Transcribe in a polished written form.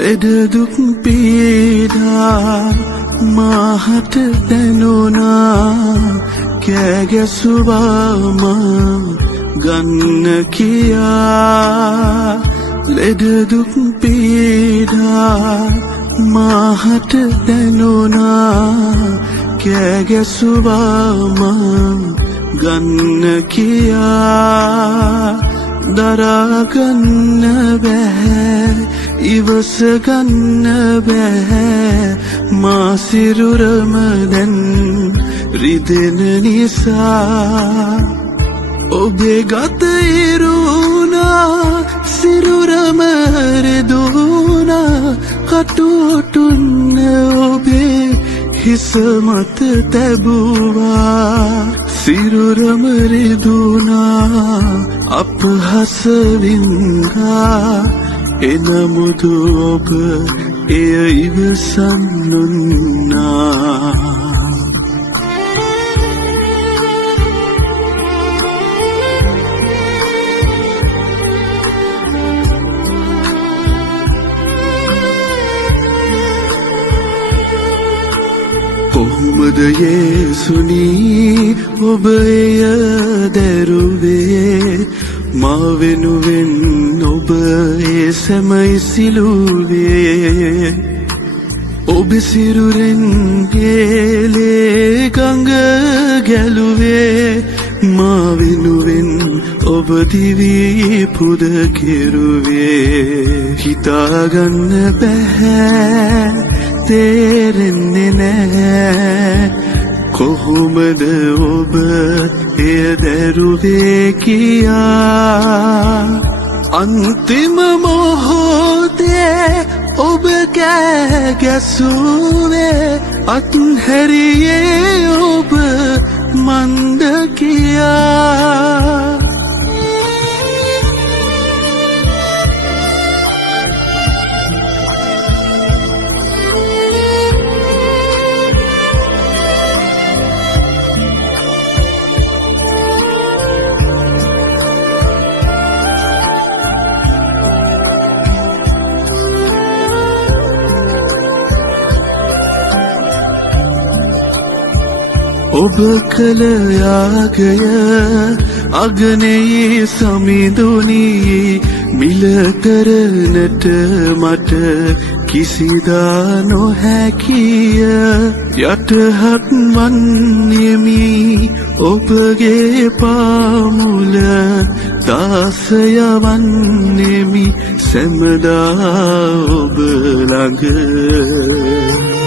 ලෙඩ දුක් පීඩා මාහට දැනුණා කෑ ගැසුවා මා ගන්න කියා ලෙඩ දුක් පීඩා මාහට දැනුණා කෑ ගැසුවා මා ගන්න කියා දරාගන්න බැහැ ඉවස ගන්න බැහැ මා සිරුරම දැන් රිදෙන නිසා ඔබේ ගත ඉරුණා සිරුරම රෙදුණා කටුටුන්න ඔබේ හිස මත තැබුවා සිරුරම රිදුණා අපහස වින්දා එනමුදු ඔබ එය ඉවසන්නුන්නා කොහොමද යේසුනී ඔබ එය දැරුවේ මා වෙනුවෙන් ඔබ ඒ සැමයි සිලුවේ ඔබ සිරුරෙන් ගේලේ ගඟ ගැලුවේ මා වෙනුවෙන් ඔබ දිවි පුද කෙරුවේ හිතාගන්න බැහැ තේරෙන්නේ නැහැ කොහොමද ඔබ එය දැරුවේ කියා අන්තිම මොහොතේ ඔබ කෑ ගැසුවේ අත්හැරියේ ඔබ මන්ද කියා ඔබ කළ යාගය අගනයේ සමිඳුනි මිල කරනට මට කිසිදා නොහැකිය යටහත් වන්නේමි ඔබගේ පාමුල දාසය වන්නේමි සැමදා ඔබ ළඟ